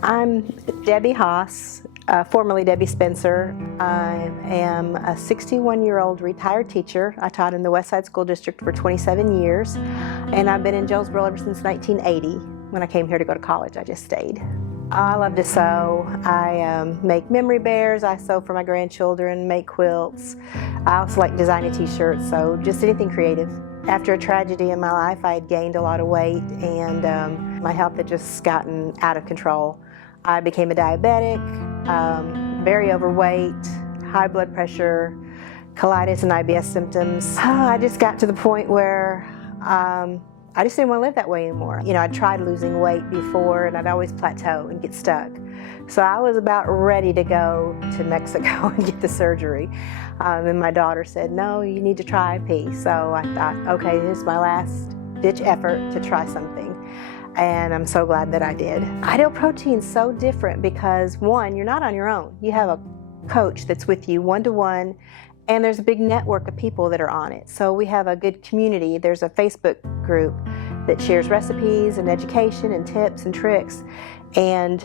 I'm Debbie Haas, formerly Debbie Spencer. I am a 61-year-old retired teacher. I taught in the West Side School District for 27 years, and I've been in Jonesboro ever since 1980. When I came here to go to college, I just stayed. I love to sew. I make memory bears. I sew for my grandchildren, make quilts. I also like designing t-shirts, so just anything creative. After a tragedy in my life, I had gained a lot of weight, and my health had just gotten out of control. I became a diabetic, very overweight, high blood pressure, colitis and IBS symptoms. I just got to the point where I just didn't want to live that way anymore. You know, I'd tried losing weight before, and I'd always plateau and get stuck. So I was about ready to go to Mexico and get the surgery. And my daughter said, no, you need to try IP. So I thought, okay, this is my last ditch effort to try something. And I'm so glad that I did. Ideal Protein's so different because, one, you're not on your own. You have a coach that's with you one-to-one, and there's a big network of people that are on it. So we have a good community. There's a Facebook group that shares recipes and education and tips and tricks. And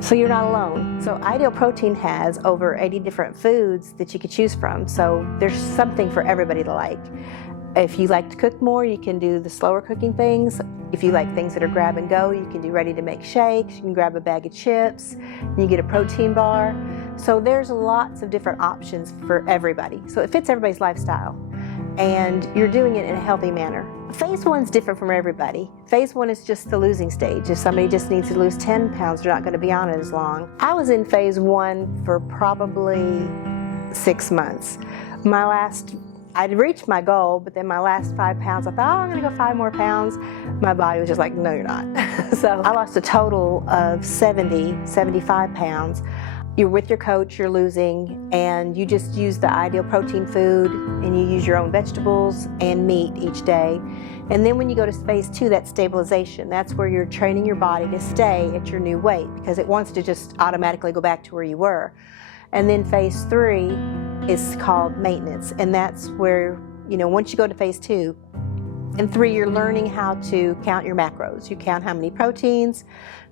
so you're not alone. So Ideal Protein has over 80 different foods that you could choose from. So there's something for everybody to like. If you like to cook more, you can do the slower cooking things. If you like things that are grab and go, you can do ready to make shakes. You can grab a bag of chips, and you get a protein bar. So there's lots of different options for everybody. So it fits everybody's lifestyle, and you're doing it in a healthy manner. Phase 1 is different from everybody. Phase 1 is just the losing stage. If somebody just needs to lose 10 pounds, they're not going to be on it as long. I was in phase 1 for probably 6 months. I'd reached my goal, but then my last 5 pounds, I thought, oh, I'm going to go 5 more pounds. My body was just like, no, you're not. So I lost a total of 75 pounds. You're with your coach, you're losing, and you just use the Ideal Protein food, and you use your own vegetables and meat each day. And then when you go to phase 2, that's stabilization. That's where you're training your body to stay at your new weight because it wants to just automatically go back to where you were. And then phase 3 is called maintenance, and that's where, you know, once you go to phase 2 and 3, you're learning how to count your macros. You count how many proteins,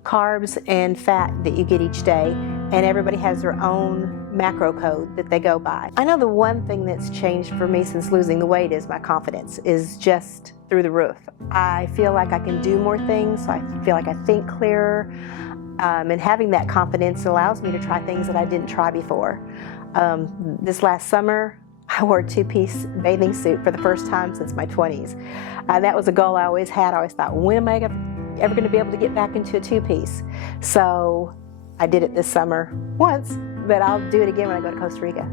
carbs, and fat that you get each day, and everybody has their own macro code that they go by. I know the one thing that's changed for me since losing the weight is my confidence is just through the roof. I feel like I can do more things, so I feel like I think clearer, and having that confidence allows me to try things that I didn't try before. This last summer, I wore a 2-piece bathing suit for the first time since my 20s. That was a goal I always had. I always thought, when am I ever going to be able to get back into a 2-piece? So I did it this summer once, but I'll do it again when I go to Costa Rica.